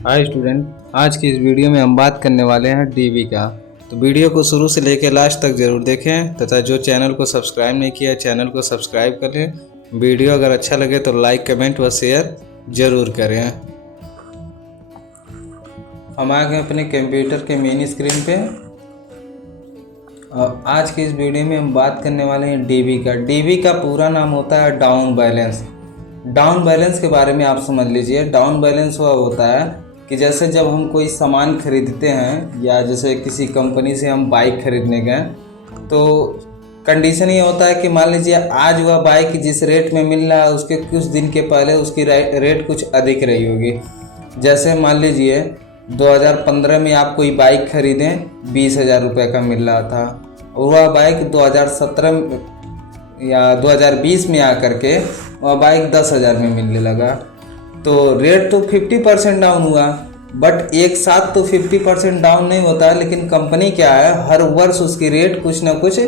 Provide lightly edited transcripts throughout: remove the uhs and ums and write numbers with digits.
Hi student, आज की इस वीडियो में हम बात करने वाले हैं डीबी का। तो वीडियो को शुरू से लेकर लास्ट तक ज़रूर देखें तथा जो चैनल को सब्सक्राइब नहीं किया चैनल को सब्सक्राइब कर लें। वीडियो अगर अच्छा लगे तो लाइक कमेंट व शेयर ज़रूर करें। हम आ गए अपने कंप्यूटर के मेन स्क्रीन पे और आज की इस वीडियो में हम बात करने वाले हैं डीबी का। डीबी का पूरा नाम होता है डाउन बैलेंस। डाउन बैलेंस के बारे में आप समझ लीजिए। डाउन बैलेंस वह होता है कि जैसे जब हम कोई सामान खरीदते हैं या जैसे किसी कंपनी से हम बाइक खरीदने गए तो कंडीशन ये होता है कि मान लीजिए आज वह बाइक जिस रेट में मिल रहा है उसके कुछ दिन के पहले उसकी रेट कुछ अधिक रही होगी। जैसे मान लीजिए 2015 में आप कोई बाइक खरीदें 20,000 रुपये का मिल रहा था और वह बाइक 2017 या 2020 में आकर के वह बाइक 10,000 में मिलने लगा। तो रेट तो 50% डाउन हुआ, बट एक साथ तो 50% डाउन नहीं होता है, लेकिन कंपनी क्या है हर वर्ष उसकी रेट कुछ ना कुछ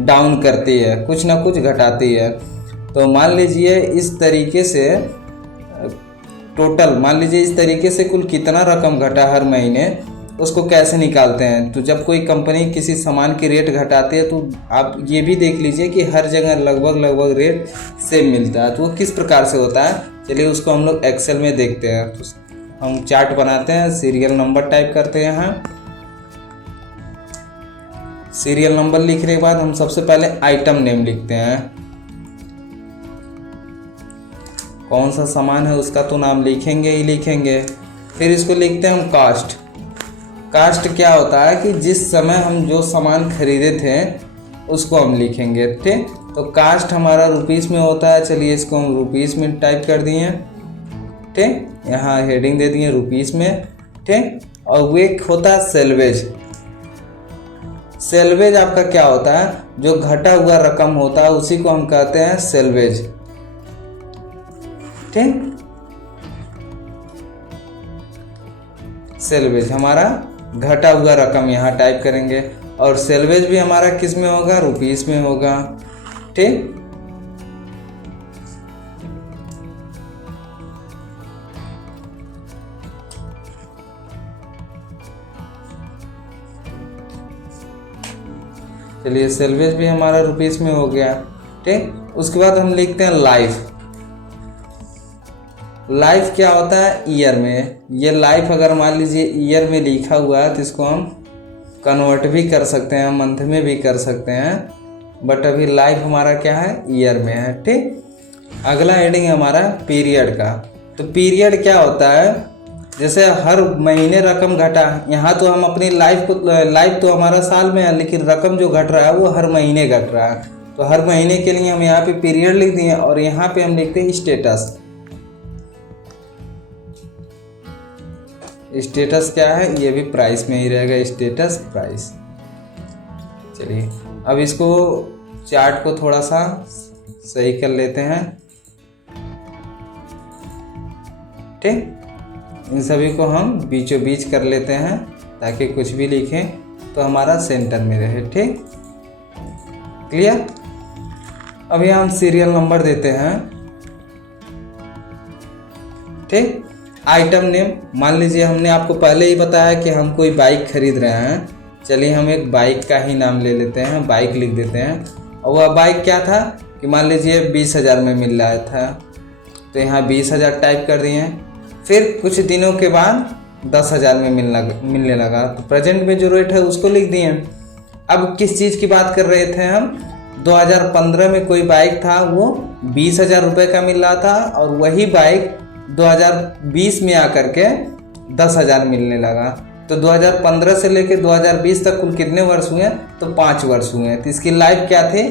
डाउन करती है, कुछ ना कुछ घटाती है। तो मान लीजिए इस तरीके से टोटल मान लीजिए इस तरीके से कुल कितना रकम घटा हर महीने, उसको कैसे निकालते हैं। तो जब कोई कंपनी किसी सामान की रेट घटाती है तो आप ये भी देख लीजिए कि हर जगह लगभग रेट सेम मिलता है। तो वो किस प्रकार से होता है, चलिए उसको हम लोग एक्सेल में देखते हैं। तो हम चार्ट बनाते हैं, सीरियल नंबर टाइप करते हैं। यहाँ सीरियल नंबर लिखने के बाद हम सबसे पहले आइटम नेम लिखते हैं। कौन सा सामान है उसका तो नाम लिखेंगे ही लिखेंगे। फिर इसको लिखते हैं हम कास्ट। कास्ट क्या होता है कि जिस समय हम जो सामान खरीदे थे उसको हम लिखेंगे, ठीक। तो कास्ट हमारा रुपीस में होता है, चलिए इसको हम रुपीस में टाइप कर दिए, ठीक। यहाँ हेडिंग दे दिए रुपीस में, ठीक। और वो एक होता है सेल्वेज। सेल्वेज आपका क्या होता है, जो घटा हुआ रकम होता है उसी को हम कहते हैं सेल्वेज, ठीक। सेल्वेज हमारा घटा हुआ रकम यहाँ टाइप करेंगे और सेल्वेज भी हमारा किस में होगा, रुपीस में होगा, ठीक। चलिए सेल्वेज भी हमारा रुपीस में हो गया, ठीक। उसके बाद हम लिखते हैं लाइफ। लाइफ क्या होता है, ईयर में। ये लाइफ अगर मान लीजिए ईयर में लिखा हुआ है तो इसको हम कन्वर्ट भी कर सकते हैं, मंथ में भी कर सकते हैं, बट अभी लाइफ हमारा क्या है, ईयर में है, ठीक। अगला हेडिंग है हमारा पीरियड का। तो पीरियड क्या होता है, जैसे हर महीने रकम घटा, यहाँ तो हम अपनी लाइफ तो हमारा साल में है, लेकिन रकम जो घट रहा है वो हर महीने घट रहा है। तो हर महीने के लिए हम यहाँ पे पीरियड लिख दिए और यहाँ पे हम लिखते हैं स्टेटस। स्टेटस क्या है, ये भी प्राइस में ही रहेगा, स्टेटस प्राइस। चलिए अब इसको चार्ट को थोड़ा सा सही कर लेते हैं, ठीक। इन सभी को हम बीचों बीच कर लेते हैं ताकि कुछ भी लिखें तो हमारा सेंटर में रहे, ठीक। क्लियर। अब यहाँ हम सीरियल नंबर देते हैं, ठीक। आइटम नेम, मान लीजिए हमने आपको पहले ही बताया कि हम कोई बाइक खरीद रहे हैं, चलिए हम एक बाइक का ही नाम ले लेते हैं, बाइक लिख देते हैं। और वह बाइक क्या था कि मान लीजिए 20,000 में मिल रहा था, तो यहाँ 20,000 टाइप कर दिए। फिर कुछ दिनों के बाद 10,000 में मिलने लगा, तो प्रेजेंट में जो रेट है उसको लिख दिए। अब किस चीज़ की बात कर रहे थे हम, 2015 में कोई बाइक था वो 20,000 रुपये का मिल रहा था और वही बाइक 2020 में आकर के 10,000 मिलने लगा। तो 2015 से लेकर 2020 तक कुल कितने वर्ष हुए, तो 5 वर्ष हुए। तो इसकी लाइफ क्या थी,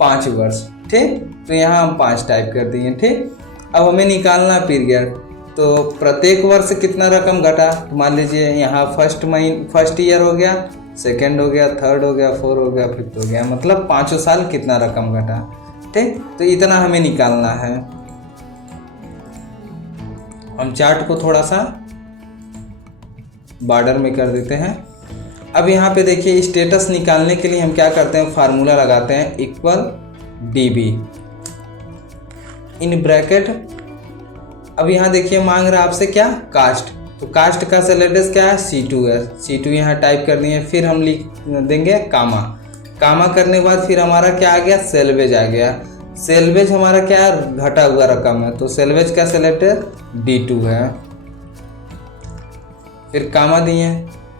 5 वर्ष, ठीक। तो यहाँ हम 5 टाइप कर दिए, ठीक। अब हमें निकालना पीरियड, तो प्रत्येक वर्ष कितना रकम घटा, तो मान लीजिए यहाँ फर्स्ट ईयर हो गया, सेकेंड हो गया, थर्ड हो गया, 4 हो गया, 5th हो गया, मतलब 5 साल कितना रकम घटा, ठीक। तो इतना हमें निकालना है। हम चार्ट को थोड़ा सा बॉर्डर में कर देते हैं। अब यहाँ पे देखिए स्टेटस निकालने के लिए हम क्या करते हैं, फार्मूला लगाते हैं, इक्वल डीबी इन ब्रैकेट अब यहाँ देखिए मांग रहा है आपसे क्या, कास्ट, तो कास्ट का सेल एड्रेस क्या है, C2 है। C2 यहाँ टाइप कर दिए। फिर हम लिख देंगे कामा। कामा करने के बाद फिर हमारा क्या आ गया, सेलवेज आ गया। सेलवेज हमारा क्या है, घटा हुआ रकम है, तो सेलवेज का सेल एड्रेस D2 है। फिर कामा दिए।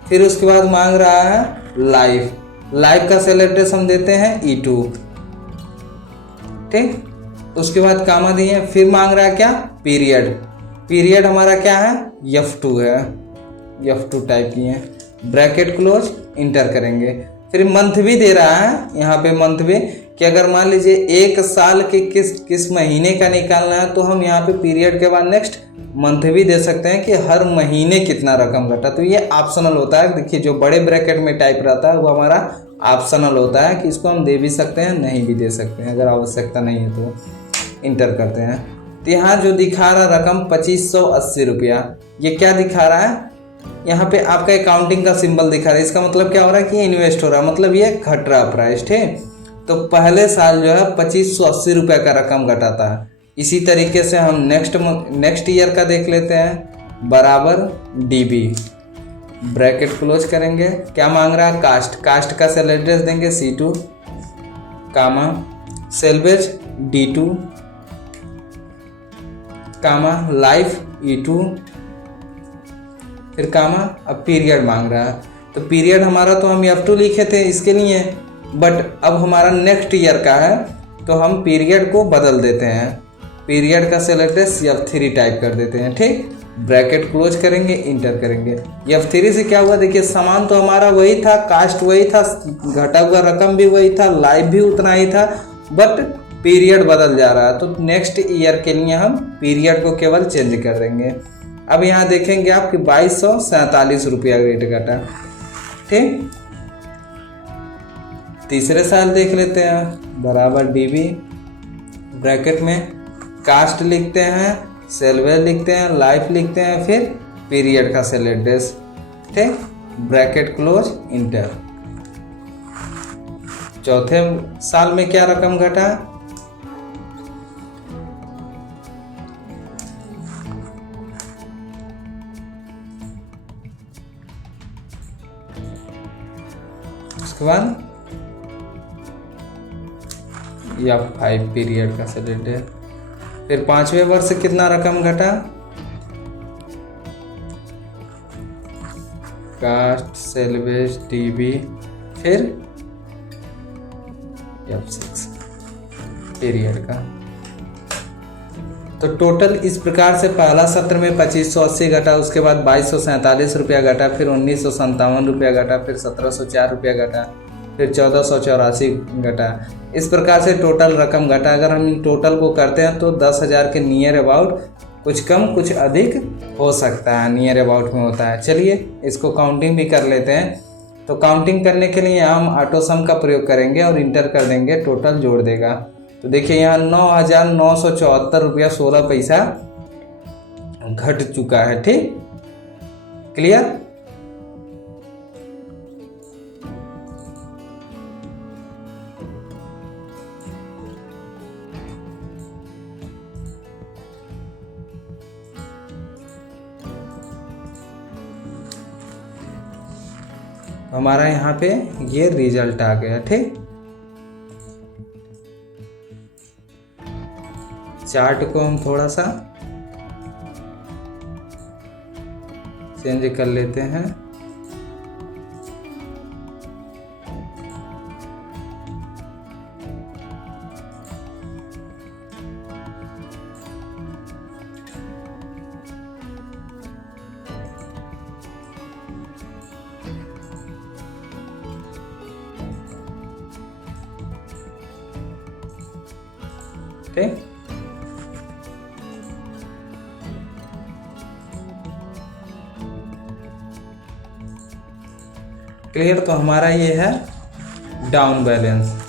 फिर उसके बाद मांग रहा है लाइफ। लाइफ का सेल एड्रेस हम देते हैं E2। ठीक, उसके बाद कामा दिए। फिर मांग रहा है क्या, पीरियड। पीरियड हमारा क्या है, F2 है। F2 टाइप किए, ब्रैकेट क्लोज, इंटर करेंगे। फिर मंथ भी दे रहा है यहाँ पे, मंथ भी कि अगर मान लीजिए 1 साल के किस महीने का निकालना है तो हम यहाँ पे पीरियड के बाद नेक्स्ट मंथ भी दे सकते हैं कि हर महीने कितना रकम घटा। तो ये ऑप्शनल होता है। देखिए जो बड़े ब्रैकेट में टाइप रहता है वो हमारा ऑप्शनल होता है कि इसको हम दे भी सकते हैं, नहीं भी दे सकते हैं। अगर आवश्यकता नहीं है तो इंटर करते हैं। तो यहाँ जो दिखा रहा रकम 2580 रुपया, ये क्या दिखा रहा है, यहाँ पे आपका अकाउंटिंग का सिंबल दिखा रहा है। इसका मतलब क्या हो रहा है कि इन्वेस्ट हो रहा है, मतलब ये घट रहा प्राइस। ठीक, तो पहले साल जो है 2580 रुपये का रकम घटाता है। इसी तरीके से हम नेक्स्ट ईयर का देख लेते हैं, बराबर DB, ब्रैकेट क्लोज करेंगे। क्या मांग रहा है, कास्ट। कास्ट का सेल एड्रेस देंगे C2, कामा, सेलवेज D2, कामा, लाइफ E2, फिर कामा। अब पीरियड मांग रहा है, तो पीरियड हमारा तो हम F2 लिखे थे इसके लिए, बट अब हमारा नेक्स्ट ईयर का है तो हम पीरियड को बदल देते हैं। पीरियड का सेल एड्रेस F3 टाइप कर देते हैं। ठीक, ब्रैकेट क्लोज करेंगे, इंटर करेंगे। F3 से क्या हुआ, देखिए सामान तो हमारा वही था, कास्ट वही था, घटा हुआ रकम भी वही था, लाइफ भी उतना ही था, बट पीरियड बदल जा रहा है। तो नेक्स्ट ईयर के लिए हम पीरियड को केवल चेंज कर देंगे। अब यहाँ देखेंगे आपकी 2247 रुपया रेट घटा। ठीक, तीसरे साल देख लेते हैं, बराबर DB, ब्रैकेट में कास्ट लिखते हैं, सेलवेज लिखते हैं, लाइफ लिखते हैं, फिर पीरियड का सेल एड्रेस। ठीक, ब्रैकेट क्लोज, इंटर। चौथे साल में क्या रकम घटा, उसके बाद F5 पीरियड का सेल एड्रेस। फिर 5वें वर्ष से कितना रकम घटा, कास्ट, सेलवेज, DB, फिर F6 पीरियड का। तो टोटल इस प्रकार से पहला सत्र में 2580 घटा, उसके बाद 2247 रुपया घटा, फिर 1957 रुपया घटा, फिर 1704 रुपया घटा, फिर 1484 घटा। इस प्रकार से टोटल रकम घटा। अगर हम इन टोटल को करते हैं तो 10,000 के नियर अबाउट, कुछ कम कुछ अधिक हो सकता है, नियर अबाउट में होता है। चलिए इसको काउंटिंग भी कर लेते हैं। तो काउंटिंग करने के लिए हम ऑटो सम का प्रयोग करेंगे और इंटर कर देंगे, टोटल जोड़ देगा। तो देखिए यहाँ 9,974 रुपया 16 पैसा घट चुका है। ठीक, क्लियर। हमारा यहाँ पे ये रिजल्ट आ गया। ठीक, चार्ट को हम थोड़ा सा चेंज कर लेते हैं। ठीक, क्लियर। तो हमारा ये है डाउन बैलेंस।